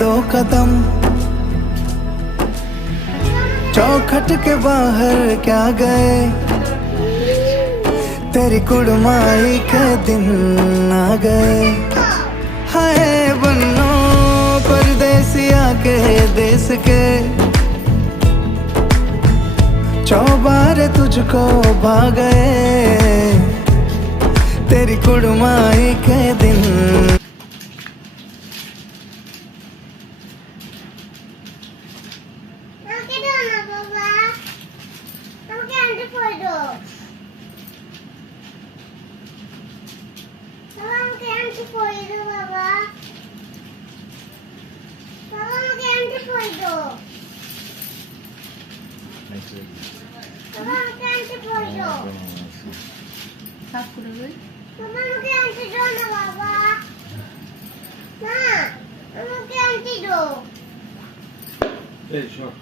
दो कदम, चौखट के बाहर क्या गए, तेरी कुड़माई के दिन आ गए। हाय बन्नो परदेसिया के देश के, चौबारे तुझको भा गए, तेरी कुड़माई के दिन। এই সব